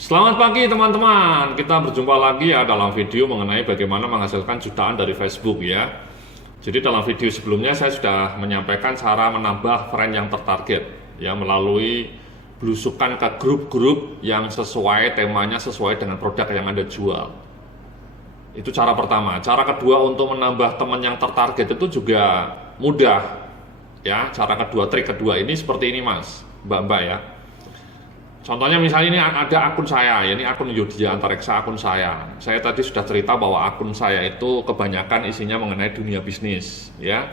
Selamat pagi teman-teman, kita berjumpa lagi ya dalam video mengenai bagaimana menghasilkan jutaan dari Facebook ya. Jadi dalam video sebelumnya saya sudah menyampaikan cara menambah friend yang tertarget ya melalui belusukan ke grup-grup yang sesuai temanya, sesuai dengan produk yang Anda jual. Itu cara pertama. Cara kedua untuk menambah teman yang tertarget itu juga mudah ya. Cara kedua, trik kedua ini seperti ini Mas, Mbak-mbak ya. Contohnya misalnya ini ada akun saya, ya ini akun Yudhya Antareksa, akun saya. Saya tadi sudah cerita bahwa akun saya itu kebanyakan isinya mengenai dunia bisnis, ya.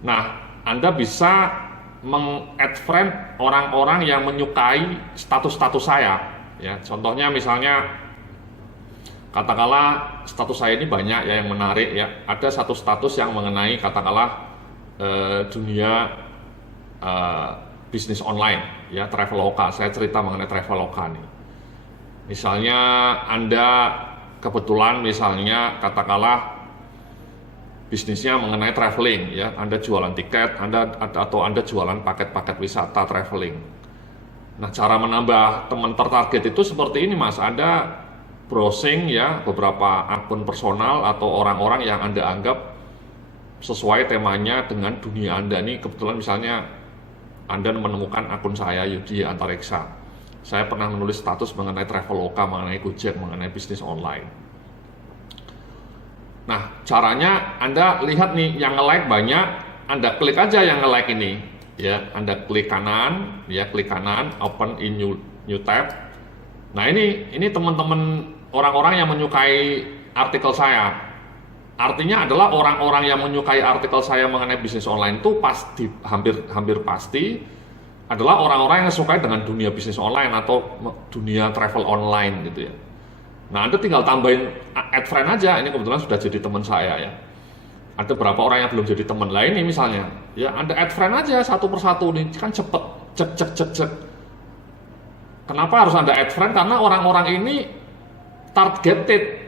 Nah, Anda bisa meng-add friend orang-orang yang menyukai status-status saya, ya. Contohnya misalnya, katakanlah status saya ini banyak ya yang menarik ya. Ada satu status yang mengenai katakanlah dunia bisnis online ya, Traveloka. Saya cerita mengenai Traveloka nih. Misalnya Anda kebetulan misalnya katakanlah bisnisnya mengenai traveling ya, Anda jualan tiket, atau Anda jualan paket-paket wisata traveling. Nah, cara menambah teman tertarget itu seperti ini Mas. Anda browsing ya beberapa akun personal atau orang-orang yang Anda anggap sesuai temanya dengan dunia Anda nih. Kebetulan misalnya Anda menemukan akun saya Yudhya Antareksa. Saya pernah menulis status mengenai Traveloka, mengenai Gojek, mengenai bisnis online. Nah, caranya Anda lihat nih yang nge-like banyak, Anda klik aja yang nge-like ini. Ya, Anda klik kanan, ya klik kanan, open in new tab. Nah, ini teman-teman orang-orang yang menyukai artikel saya. Artinya adalah orang-orang yang menyukai artikel saya mengenai bisnis online itu pasti hampir pasti adalah orang-orang yang suka dengan dunia bisnis online atau dunia travel online gitu ya. Nah, Anda tinggal tambahin add friend aja. Ini kebetulan sudah jadi teman saya ya. Ada berapa orang yang belum jadi teman lain ini misalnya. Ya, Anda add friend aja satu persatu nih kan cepet cek. Kenapa harus Anda add friend? Karena orang-orang ini targeted.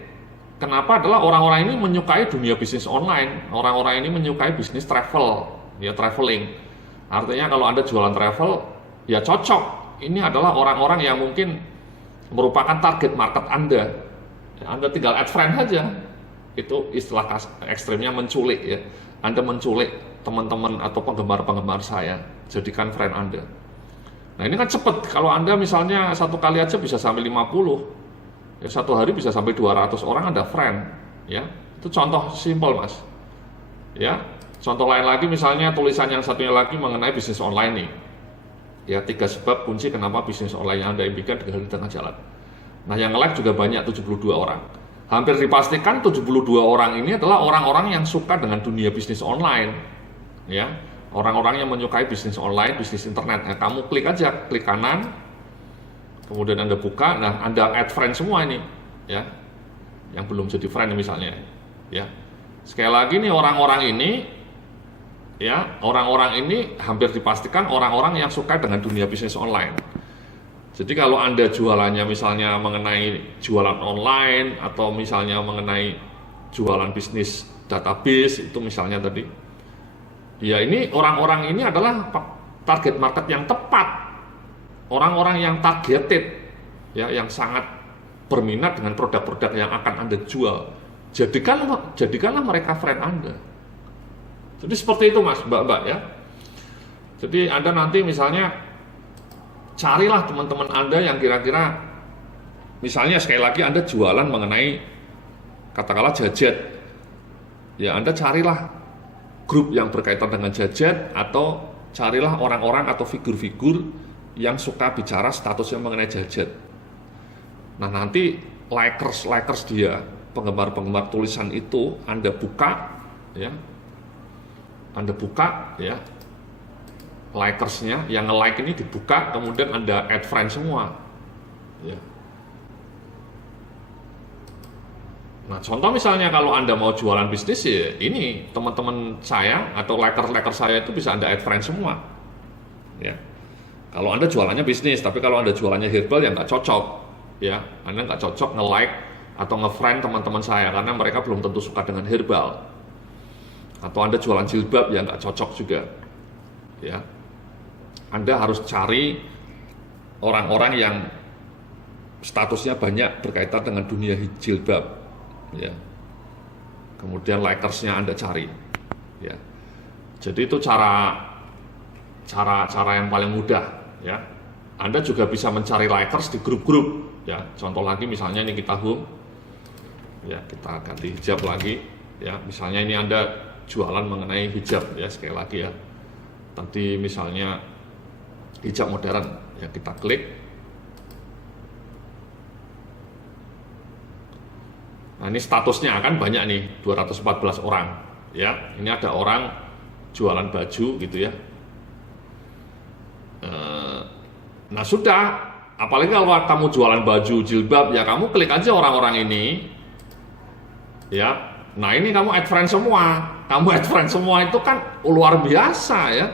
Kenapa? Adalah orang-orang ini menyukai dunia bisnis online. Orang-orang ini menyukai bisnis travel, ya traveling. Artinya kalau Anda jualan travel, ya cocok. Ini adalah orang-orang yang mungkin merupakan target market Anda. Ya, Anda tinggal add friend aja. Itu istilah ekstrimnya menculik ya. Anda menculik teman-teman atau penggemar-penggemar saya, jadikan friend Anda. Nah, ini kan cepet. Kalau Anda misalnya satu kali aja bisa sampai 50. Ya, satu hari bisa sampai 200 orang Anda friend ya. Itu contoh simpel Mas ya. Contoh lain lagi misalnya tulisan yang satunya lagi mengenai bisnis online nih ya, 3 sebab kunci kenapa bisnis online yang Anda impikan gagal di tengah jalan. Nah, yang like juga banyak, 72 orang. Hampir dipastikan 72 orang ini adalah orang-orang yang suka dengan dunia bisnis online ya, orang-orang yang menyukai bisnis online, bisnis internet. Nah, kamu klik aja, klik kanan, kemudian Anda buka, nah Anda add friend semua ini ya, yang belum jadi friend misalnya ya. Sekali lagi nih orang-orang ini ya, orang-orang ini hampir dipastikan orang-orang yang suka dengan dunia bisnis online. Jadi kalau Anda jualannya misalnya mengenai jualan online atau misalnya mengenai jualan bisnis database itu misalnya tadi, ya ini orang-orang ini adalah target market yang tepat. Orang-orang yang targeted ya, yang sangat berminat dengan produk-produk yang akan Anda jual. Jadikanlah mereka friend Anda. Jadi seperti itu Mas, Mbak-mbak ya. Jadi Anda nanti misalnya carilah teman-teman Anda yang kira-kira misalnya sekali lagi Anda jualan mengenai katakanlah jajet. Ya, Anda carilah grup yang berkaitan dengan jajet atau carilah orang-orang atau figur-figur yang suka bicara statusnya mengenai jajet. Nah, nanti likers dia, penggemar-penggemar tulisan itu Anda buka ya. Anda buka ya. Likersnya yang nge-like ini dibuka, kemudian Anda add friend semua. Ya. Nah, contoh misalnya kalau Anda mau jualan bisnis ya, ini teman-teman saya atau likers saya itu bisa Anda add friend semua. Ya. Kalau Anda jualannya bisnis, tapi kalau Anda jualannya herbal ya nggak cocok ya. Anda nggak cocok nge-like atau nge-friend teman-teman saya karena mereka belum tentu suka dengan herbal. Atau Anda jualan jilbab ya nggak cocok juga ya. Anda harus cari orang-orang yang statusnya banyak berkaitan dengan dunia jilbab, ya. Kemudian likersnya Anda cari, ya. Jadi itu cara yang paling mudah, ya. Anda juga bisa mencari likers di grup-grup, ya. Contoh lagi misalnya ini kita home, ya, kita ganti hijab lagi, ya. Misalnya ini Anda jualan mengenai hijab, ya, sekali lagi ya. Tadi misalnya hijab modern, ya, kita klik. Nah, ini statusnya kan banyak nih, 214 orang, ya. Ini ada orang jualan baju gitu ya. Nah, sudah, apalagi kalau kamu jualan baju jilbab, ya kamu klik aja orang-orang ini, ya. Nah, ini kamu add friend semua. Kamu add friend semua itu kan luar biasa, ya.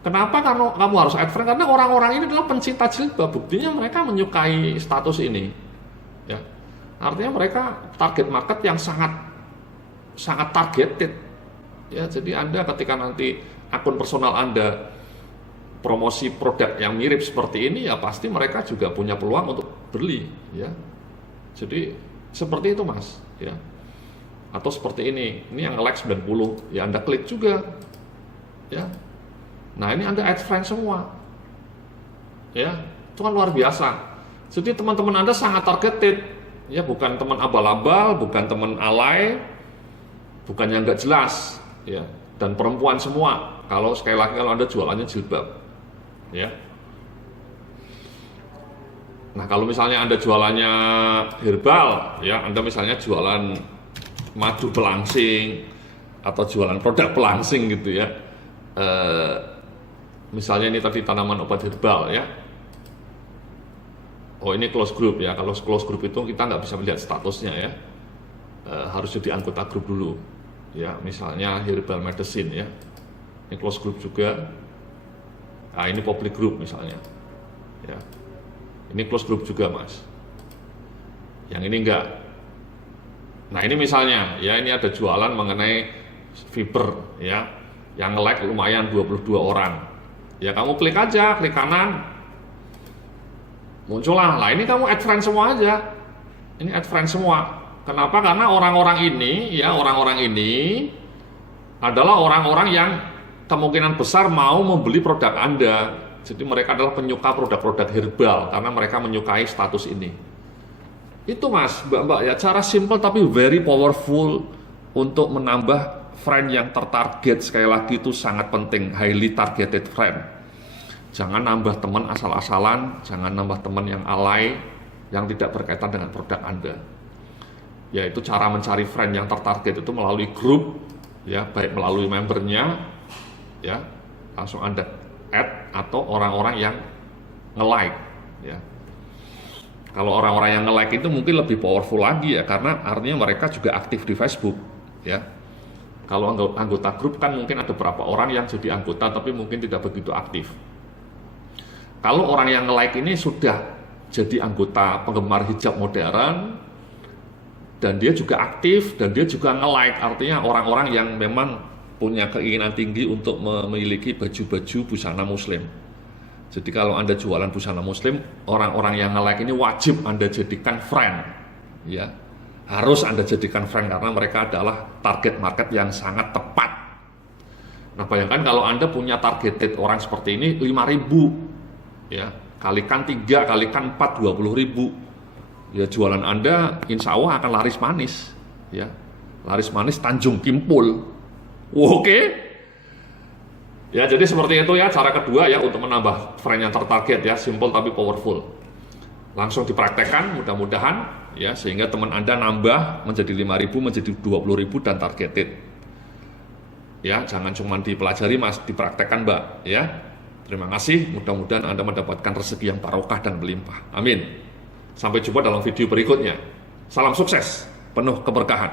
Kenapa kamu harus add friend? Karena orang-orang ini adalah pencinta jilbab. Buktinya mereka menyukai status ini, ya. Artinya mereka target market yang sangat targeted, ya. Jadi Anda ketika nanti akun personal Anda promosi produk yang mirip seperti ini, ya pasti mereka juga punya peluang untuk beli, ya. Jadi seperti itu, Mas, ya. Atau seperti ini yang like 90, ya Anda klik juga, ya. Nah, ini Anda add friend semua, ya. Itu kan luar biasa. Jadi teman-teman Anda sangat targeted. Ya, bukan teman abal-abal, bukan teman alay, bukan yang nggak jelas, ya. Dan perempuan semua. Kalau sekali lagi kalau Anda jualannya jilbab, ya. Nah, kalau misalnya Anda jualannya herbal, ya, Anda misalnya jualan madu pelangsing atau jualan produk pelangsing gitu ya. Misalnya ini tadi tanaman obat herbal, ya. Oh, ini close group, ya. Kalau close group itu kita nggak bisa melihat statusnya, ya. Harus jadi anggota grup dulu, ya. Misalnya herbal medicine, ya. Ini close group juga. Nah, ini public group misalnya, ya. Ini close group juga, Mas. Yang ini enggak. Nah, ini misalnya, ya, ini ada jualan mengenai fiber, ya. Yang like lumayan 22 orang. Ya, kamu klik aja, klik kanan. Muncullah. Lah, ini kamu add friend semua aja. Ini add friend semua. Kenapa? Karena orang-orang ini, ya, orang-orang ini adalah orang-orang yang kemungkinan besar mau membeli produk Anda. Jadi mereka adalah penyuka produk-produk herbal karena mereka menyukai status ini. Itu, Mas, Mbak-mbak, ya, cara simple tapi very powerful untuk menambah friend yang tertarget. Sekali lagi itu sangat penting, highly targeted friend. Jangan nambah teman asal-asalan, jangan nambah teman yang alay, yang tidak berkaitan dengan produk Anda. Yaitu cara mencari friend yang tertarget itu melalui grup, ya, baik melalui membernya, ya, langsung Anda add, atau orang-orang yang nge-like, ya. Kalau orang-orang yang nge-like itu mungkin lebih powerful lagi, ya, karena artinya mereka juga aktif di Facebook, ya. Kalau anggota grup kan mungkin ada beberapa orang yang jadi anggota tapi mungkin tidak begitu aktif. Kalau orang yang nge-like ini sudah jadi anggota penggemar hijab modern dan dia juga aktif dan dia juga nge-like, artinya orang-orang yang memang punya keinginan tinggi untuk memiliki baju-baju busana muslim. Jadi kalau Anda jualan busana muslim, orang-orang yang nge-like ini wajib Anda jadikan friend, ya. Harus Anda jadikan friend karena mereka adalah target market yang sangat tepat. Nah, bayangkan kalau Anda punya targeted orang seperti ini 5.000, ya, kalikan 3, kalikan 4, 20.000. Ya, jualan Anda insya Allah akan laris manis, ya. Laris manis Tanjung Kimpul. Oke. Ya, jadi seperti itu, ya, cara kedua, ya, untuk menambah friend yang tertarget, ya, simple tapi powerful. Langsung dipraktekkan mudah-mudahan, ya, sehingga teman Anda nambah menjadi 5.000, menjadi 20.000 dan targeted. Ya, jangan cuma dipelajari, Mas, dipraktekkan, Mbak, ya. Terima kasih, mudah-mudahan Anda mendapatkan rezeki yang barokah dan melimpah. Amin. Sampai jumpa dalam video berikutnya. Salam sukses, penuh keberkahan.